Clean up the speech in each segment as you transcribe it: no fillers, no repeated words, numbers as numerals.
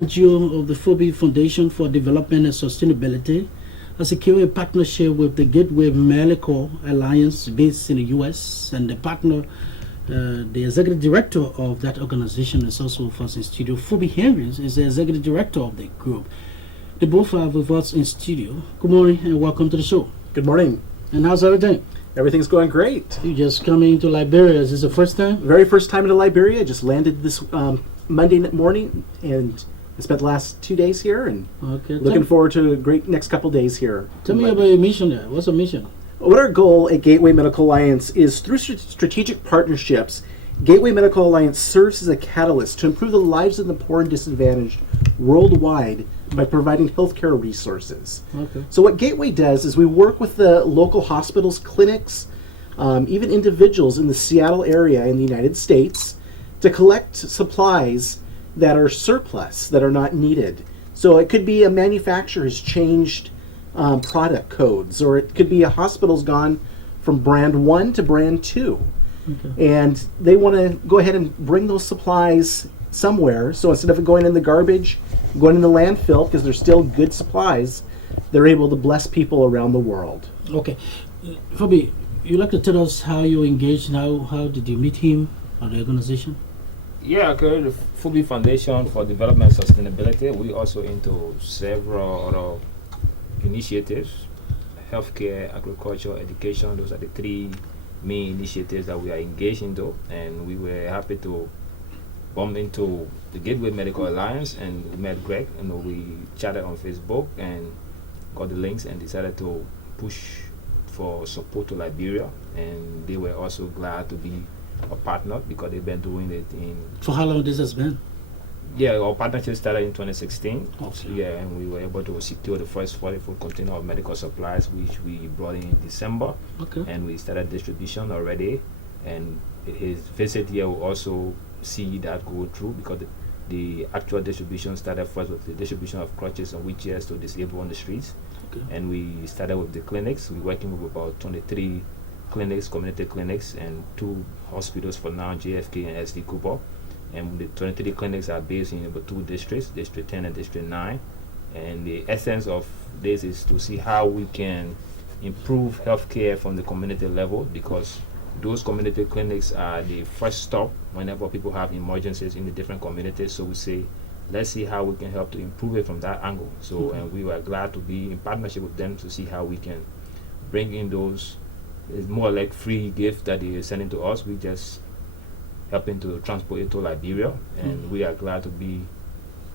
NGO of the Fubbi Foundation for Development and Sustainability has secured a partnership with the Gateway Medical Alliance based in the U.S. and the partner, the executive director of that organization is also with us in studio. Fubbi Henrys is the executive director of the group. They both are with us in studio. Good morning and welcome to the show. Good morning. And how's everything? Everything's going great. You just coming to Liberia. Is this the first time? Very first time in Liberia. Just landed this Monday morning and I spent the last 2 days here and looking forward to a great next couple days here. Tell me about your mission there. What's the mission? What our goal at Gateway Medical Alliance is through strategic partnerships, Gateway Medical Alliance serves as a catalyst to improve the lives of the poor and disadvantaged worldwide by providing healthcare resources. Okay. So what Gateway does is we work with the local hospitals, clinics, even individuals in the Seattle area in the United States to collect supplies that are surplus, that are not needed. So it could be a manufacturer has changed product codes, or it could be a hospital's gone from brand 1 to brand 2. Okay. And they want to go ahead and bring those supplies somewhere. So instead of it going in the garbage, going in the landfill, because they're still good supplies, they're able to bless people around the world. Okay. Fubbi, you'd like to tell us how you engaged and how did you meet him or the organization? Yeah, okay. The Fubbi Foundation for Development and Sustainability, we also into several other initiatives: healthcare, agriculture, education. Those are the three main initiatives that we are engaged into, and we were happy to bump into the Gateway Medical Alliance and we met Greg, and we chatted on Facebook and got the links and decided to push for support to Liberia, and they were also glad to be a partner because they've been doing it in. For how long this has been? Yeah, our partnership started in 2016. Okay. Yeah, and we were able to secure the first 40-foot container of medical supplies, which we brought in December. Okay. And we started distribution already. And his visit here will also see that go through because the actual distribution started first with the distribution of crutches and wheelchairs to disabled on the streets. Okay. And we started with the clinics. We're working with about 23 clinics, community clinics, and 2 hospitals for now, JFK and SD Cooper. And the 23 clinics are based in about 2 districts, District 10 and District 9. And the essence of this is to see how we can improve healthcare from the community level, because those community clinics are the first stop whenever people have emergencies in the different communities. So we say, let's see how we can help to improve it from that angle. So, and we were glad to be in partnership with them to see how we can bring in those. It's more like free gift that they are sending to us. We just helping to transport it to Liberia, and we are glad to be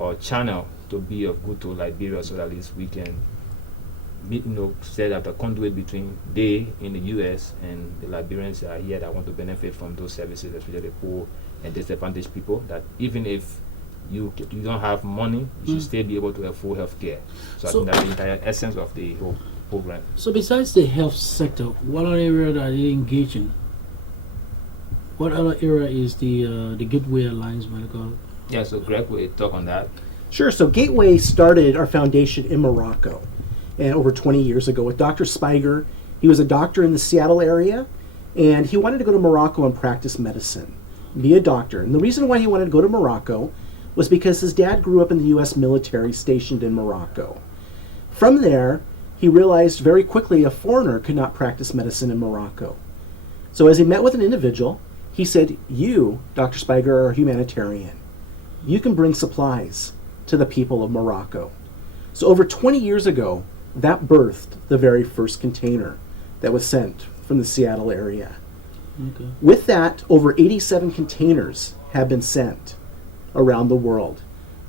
our channel to be of good to Liberia, so that at least we can set up a conduit between they in the US and the Liberians that are here that want to benefit from those services, especially the poor and disadvantaged people, that even if you don't have money, you should still be able to have full health care. So I think that's the entire essence of the whole program. So besides the health sector, what other area are they engaged in? What other area is the Gateway Alliance Medical? Yeah, so Greg will talk on that. Sure. So Gateway started our foundation in Morocco, and over 20 years ago with Dr. Spiger. He was a doctor in the Seattle area, and he wanted to go to Morocco and practice medicine, be a doctor. And the reason why he wanted to go to Morocco was because his dad grew up in the U.S. military stationed in Morocco. From there, he realized very quickly a foreigner could not practice medicine in Morocco. So as he met with an individual, he said, "You, Dr. Spiger, are a humanitarian. You can bring supplies to the people of Morocco." So over 20 years ago, that birthed the very first container that was sent from the Seattle area. Okay. With that, over 87 containers have been sent around the world,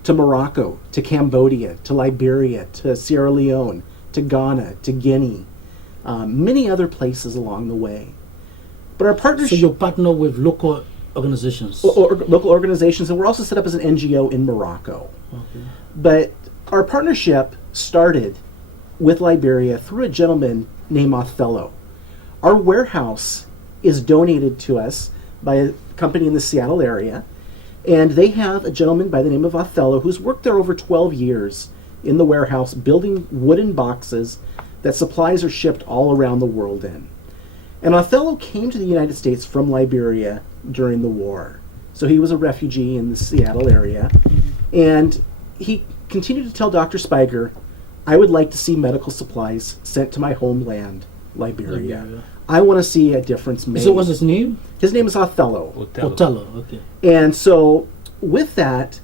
to Morocco, to Cambodia, to Liberia, to Sierra Leone, to Ghana, to Guinea, many other places along the way. But our partnership... So you partner with local organizations? Or local organizations, and we're also set up as an NGO in Morocco. Okay. But our partnership started with Liberia through a gentleman named Othello. Our warehouse is donated to us by a company in the Seattle area, and they have a gentleman by the name of Othello who's worked there over 12 years in the warehouse building wooden boxes that supplies are shipped all around the world in. And Othello came to the United States from Liberia during the war. So he was a refugee in the Seattle area. And he continued to tell Dr. Spiger, I would like to see medical supplies sent to my homeland, Liberia. Liberia. I want to see a difference made. So what's his name? His name is Othello. Othello. Okay. And so with that,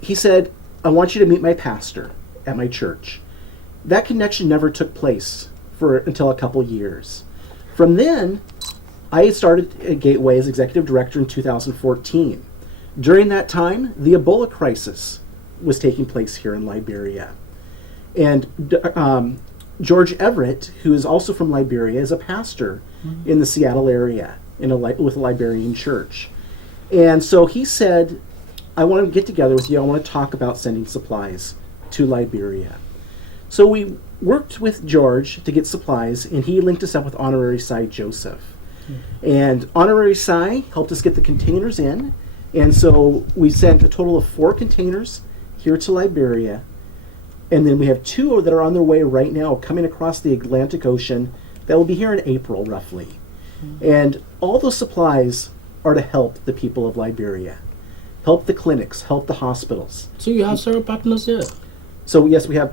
he said, I want you to meet my pastor at my church. That connection never took place until a couple years. From then, I started at Gateway as executive director in 2014. During that time, the Ebola crisis was taking place here in Liberia. And George Everett, who is also from Liberia, is a pastor in the Seattle area with a Liberian church. And so he said, I want to get together with you. I want to talk about sending supplies to Liberia. So we worked with George to get supplies, and he linked us up with Honorary Cy Joseph. And Honorary Cy helped us get the containers in. And so we sent a total of 4 containers here to Liberia. And then we have 2 that are on their way right now, coming across the Atlantic Ocean, that will be here in April, roughly. And all those supplies are to help the people of Liberia, help the clinics, help the hospitals. So you have several partners there. So yes, we have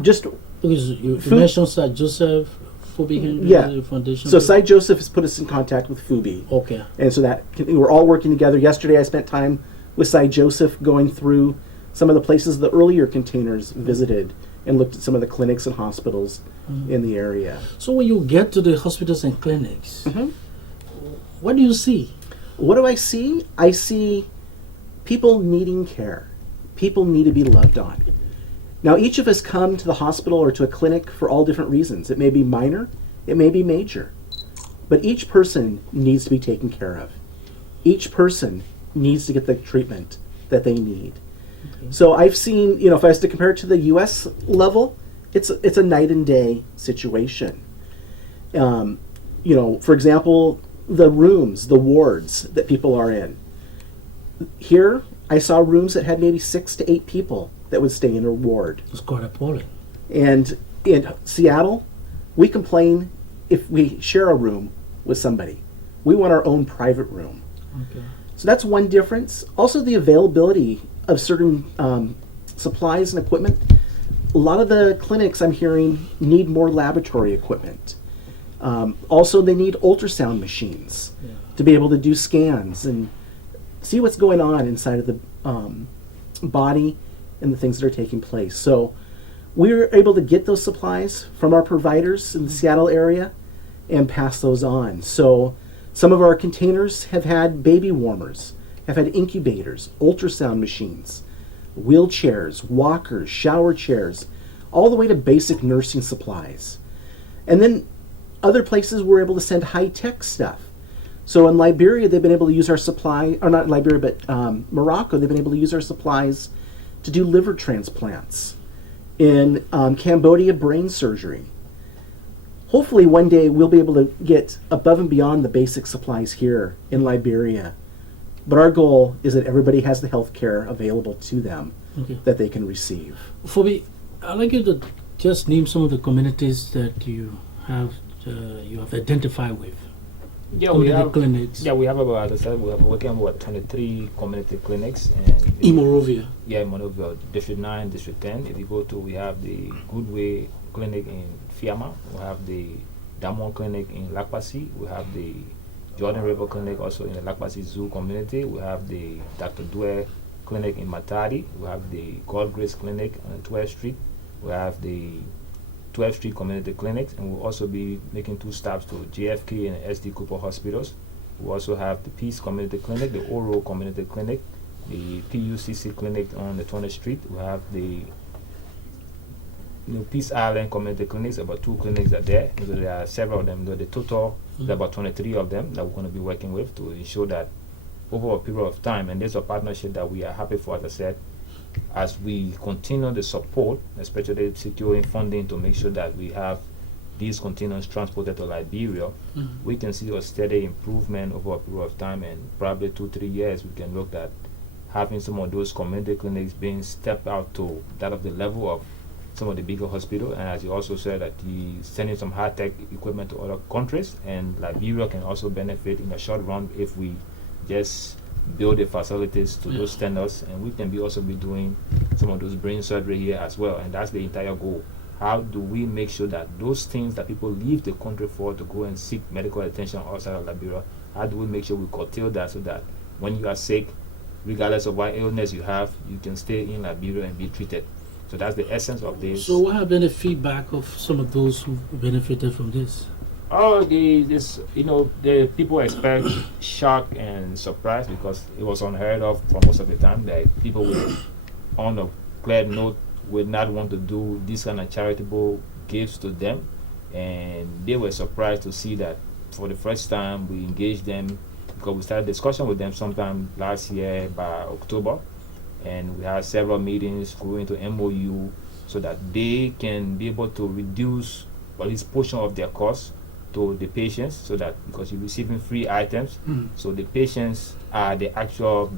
just Because you mentioned Sir Joseph, Fubbi Yeah. Foundation. so Cy Joseph has put us in contact with Fubbi. Okay. And so we're all working together. Yesterday I spent time with Cy Joseph going through some of the places the earlier containers visited and looked at some of the clinics and hospitals in the area. So when you get to the hospitals and clinics, what do you see? What do I see? I see people needing care. People need to be loved on. Now, each of us come to the hospital or to a clinic for all different reasons. It may be minor, it may be major. But each person needs to be taken care of. Each person needs to get the treatment that they need. So I've seen, if I was to compare it to the U.S. level, it's a night and day situation. For example, the rooms, the wards that people are in. Here, I saw rooms that had maybe 6 to 8 people that would stay in a ward. It's quite appalling. And in Seattle, we complain if we share a room with somebody. We want our own private room. Okay. So that's one difference. Also, the availability of certain supplies and equipment. A lot of the clinics I'm hearing need more laboratory equipment. Also, they need ultrasound machines to be able to do scans and see what's going on inside of the body and the things that are taking place. So we were able to get those supplies from our providers in the Seattle area and pass those on. So some of our containers have had baby warmers, have had incubators, ultrasound machines, wheelchairs, walkers, shower chairs, all the way to basic nursing supplies. And then other places we're able to send high-tech stuff. So in Liberia, they've been able to use our supply, or not Liberia, but Morocco, they've been able to use our supplies to do liver transplants. In Cambodia, brain surgery. Hopefully one day we'll be able to get above and beyond the basic supplies here in Liberia. But our goal is that everybody has the health care available to them that they can receive. Fubbi, I'd like you to just name some of the communities that you have identified with. Yeah, we have clinics. Yeah, we have about, as I said, we are working on about 23 community clinics. And In Monrovia. Yeah, in Monrovia, District 9, District 10. If you go to, we have the Goodway Clinic in Fiama. We have the Damon Clinic in Lakpasi. We have the Jordan River Clinic also in the Lakpasi Zoo community. We have the Dr. Dwyer Clinic in Matadi. We have the God Grace Clinic on 12th Street. We have the 12th Street Community Clinics, and we'll also be making 2 stops to JFK and SD Cooper hospitals. We also have the Peace Community Clinic, the Oro Community Clinic, the PUCC Clinic on the 20th Street. We have the Peace Island Community Clinics. About 2 clinics are there. So there are several of them. The total is about 23 of them that we're going to be working with to ensure that over a period of time, and there's a partnership that we are happy for, as I said, as we continue the support, especially securing funding to make sure that we have these containers transported to Liberia, we can see a steady improvement over a period of time, and probably 2-3 years we can look at having some of those community clinics being stepped out to that of the level of some of the bigger hospitals. And as you also said, that he's sending some high-tech equipment to other countries, and Liberia can also benefit in the short run if we just build the facilities to those standards, and we can also be doing some of those brain surgery here as well. And that's the entire goal. How do we make sure that those things that people leave the country for to go and seek medical attention outside of Liberia, how do we make sure we curtail that so that when you are sick, regardless of what illness you have, you can stay in Liberia and be treated? So that's the essence of this. So what have been the feedback of some of those who benefited from this? Oh, the people expect shock and surprise because it was unheard of for most of the time that people would, on a clear note, would not want to do these kind of charitable gifts to them, and they were surprised to see that for the first time we engaged them, because we started discussion with them sometime last year by October, and we had several meetings going to MOU so that they can be able to reduce at least portion of their costs to the patients, so that because you're receiving free items, so the patients are the actual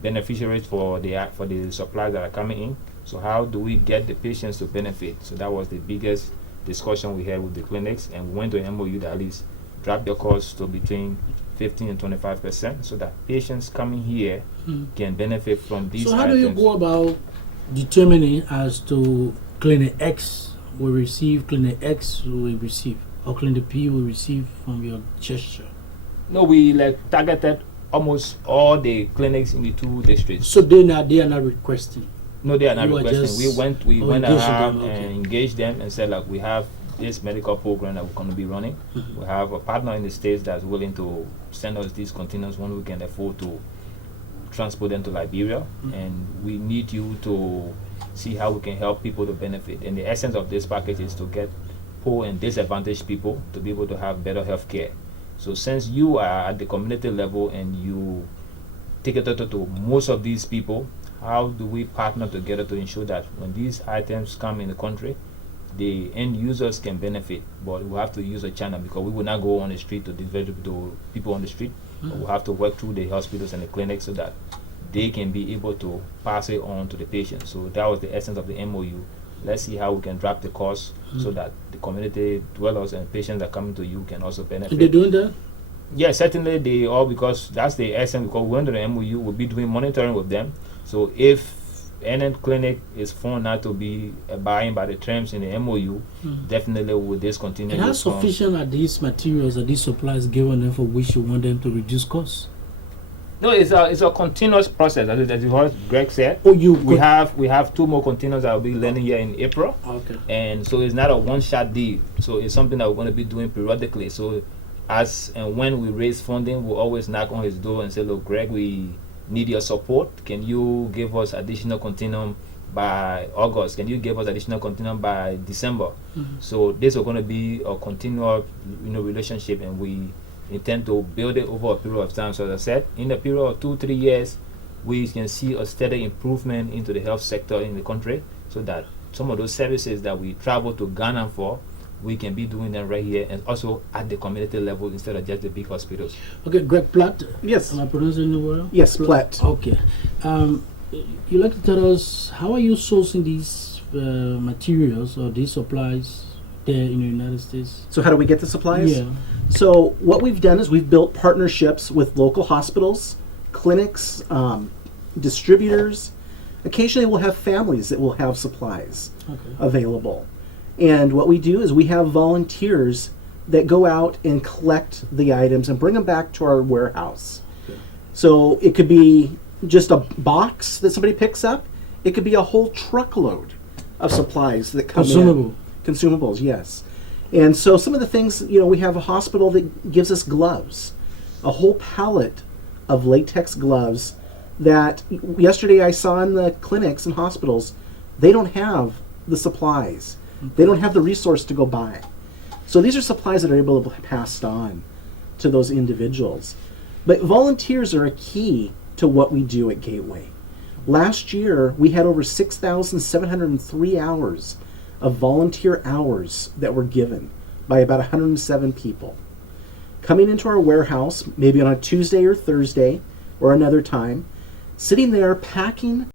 beneficiaries for the supplies that are coming in. So how do we get the patients to benefit? So that was the biggest discussion we had with the clinics, and we went to MOU that at least drop their costs to between 15 and 25%, so that patients coming here can benefit from these So how items. do you go about determining as to clinic X will receive, clinic X will receive, or clinic P will receive from your gesture? No, we targeted almost all the clinics in the 2 districts. So they are not requesting. No, they are not You are requesting. just We went engaging around them, okay. and engaged them and said, we have this medical program that we're going to be running. We have a partner in the States that's willing to send us these containers when we can afford to transport them to Liberia, and we need you to see how we can help people to benefit. And the essence of this package is to get poor and disadvantaged people to be able to have better health care. So since you are at the community level and you take it to most of these people, how do we partner together to ensure that when these items come in the country, the end users can benefit? But we have to use a channel, because we will not go on the street to deliver to people on the street. But we have to work through the hospitals and the clinics so that they can be able to pass it on to the patients. So that was the essence of the MOU. Let's see how we can drop the cost so that the community dwellers and patients that come to you can also benefit. Are they doing that? Yeah, certainly they all, because that's the essence. Because we're under the MOU, we'll be doing monitoring with them. So if any clinic is found not to be abiding by the terms in the MOU, definitely will discontinue. And how this form. sufficient are these materials, are these supplies given them for which you want them to reduce costs? No, it's a continuous process. As you heard Greg said, we have 2 more containers that will be landing here in April. Okay. And so it's not a one-shot deal. So it's something that we're going to be doing periodically. So as and when we raise funding, we'll always knock on his door and say, look, Greg, we need your support. Can you give us additional container by August? Can you give us additional container by December? So this is going to be a continual relationship, and we intend to build it over a period of time. So as I said, in a period of 2-3 years, we can see a steady improvement into the health sector in the country, so that some of those services that we travel to Ghana for, we can be doing them right here, and also at the community level instead of just the big hospitals. Okay, Greg Platt. Yes. Am I pronouncing it well? Yes, Platt. Okay. You like to tell us, how are you sourcing these materials or these supplies there in the United States? So how do we get the supplies? Yeah. So what we've done is we've built partnerships with local hospitals, clinics, distributors. Occasionally we'll have families that will have supplies available. And what we do is we have volunteers that go out and collect the items and bring them back to our warehouse. Okay. So it could be just a box that somebody picks up. It could be a whole truckload of supplies that come in. Consumables, yes. And so some of the things, we have a hospital that gives us gloves, a whole pallet of latex gloves that yesterday I saw in the clinics and hospitals. They don't have the supplies. They don't have the resource to go buy. So these are supplies that are able to be passed on to those individuals. But volunteers are a key to what we do at Gateway. Last year, we had over 6,703 hours of volunteer hours that were given by about 107 people. Coming into our warehouse, maybe on a Tuesday or Thursday or another time, sitting there packing